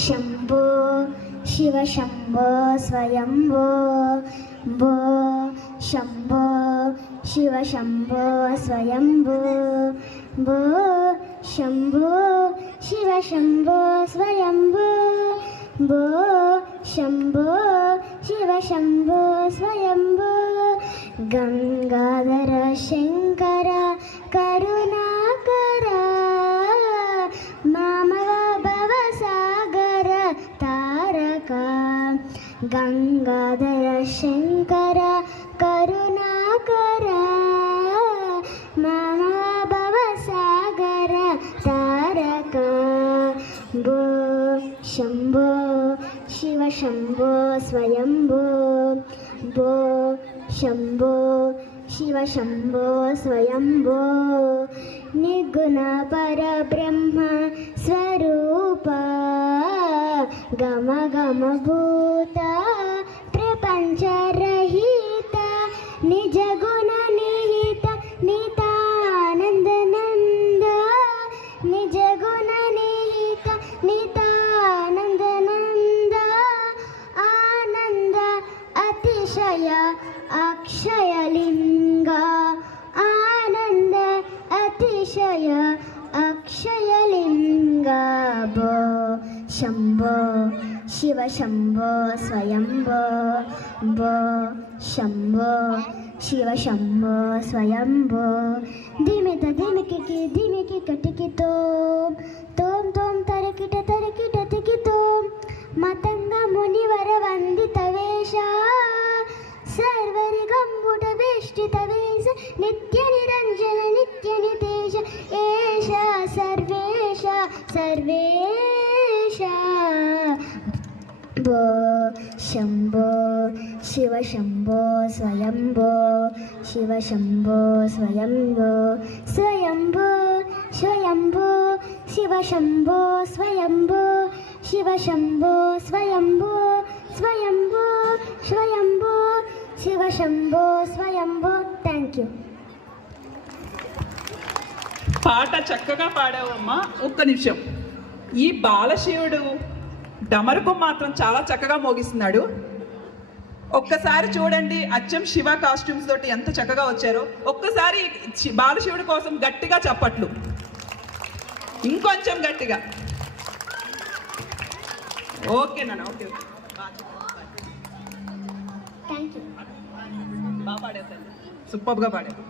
शंभो शिव शंभो स्वयंभो भो शंभो शिव शंभो स्वयंभो भो शंभो शिव शंभो स्वयंभो भो शंभो शिव शंभो स्वयंभो गंगाधर शंकर करुणाकर मामव भवसागर तारक गंगाधर शंकर करुणाकर मामव भवसागर तारक भो शंभो शिव शंभो स्वयंभो भो शंभो शिव शंभो स्वयंभो निर्गुण परब्रह्म स्वरूप गम गम भूत प्रपंच रहित निज गुण निहित नितानंद नंद निज गुण निहित नितानंद नंद आनंद अतिशय अक्षय लिंग आनंद अतिशय अक्षय लिंग भो शंभो शिव शंभो स्वयंभो भो शंभो शिव शंभो स्वयंभो धिमित धिमिकी धिमिकी कटिकी तोम तोम तोम तरकिट तरकिट तिकी तोम मतंग मुनिवर वंदित वेश सर्वरिगंबुट वेष्टित वेश नित्य निरंजन नित्य नितेश एष सर्वेश सर्वेश भो शंभो शिव शंभो स्वयंभो शिव शंभो स्वयंभो स्वयंभो स्वयंभो शिव शंभो स्वयंभो शिव शंभो स्वयंभो स्वयंभो स्वयंभो शिव शंभो स्वयंभो థ్యాంక్ యూ. పాట చక్కగా పాడావమ్మా. ఒక్క నిమిషం, ఈ బాలశివుడు డమరుకు మాత్రం చాలా చక్కగా మోగిస్తున్నాడు. ఒక్కసారి చూడండి, అచ్చం శివ కాస్ట్యూమ్స్ తోటి ఎంత చక్కగా వచ్చారో. ఒక్కసారి బాలశివుడి కోసం గట్టిగా చప్పట్లు, ఇంకొంచెం గట్టిగా. ఓకే నాన్న, ఓకే ఓకే, థ్యాంక్ యూ. బాగా పాడారు, సూపర్గా పాడారు.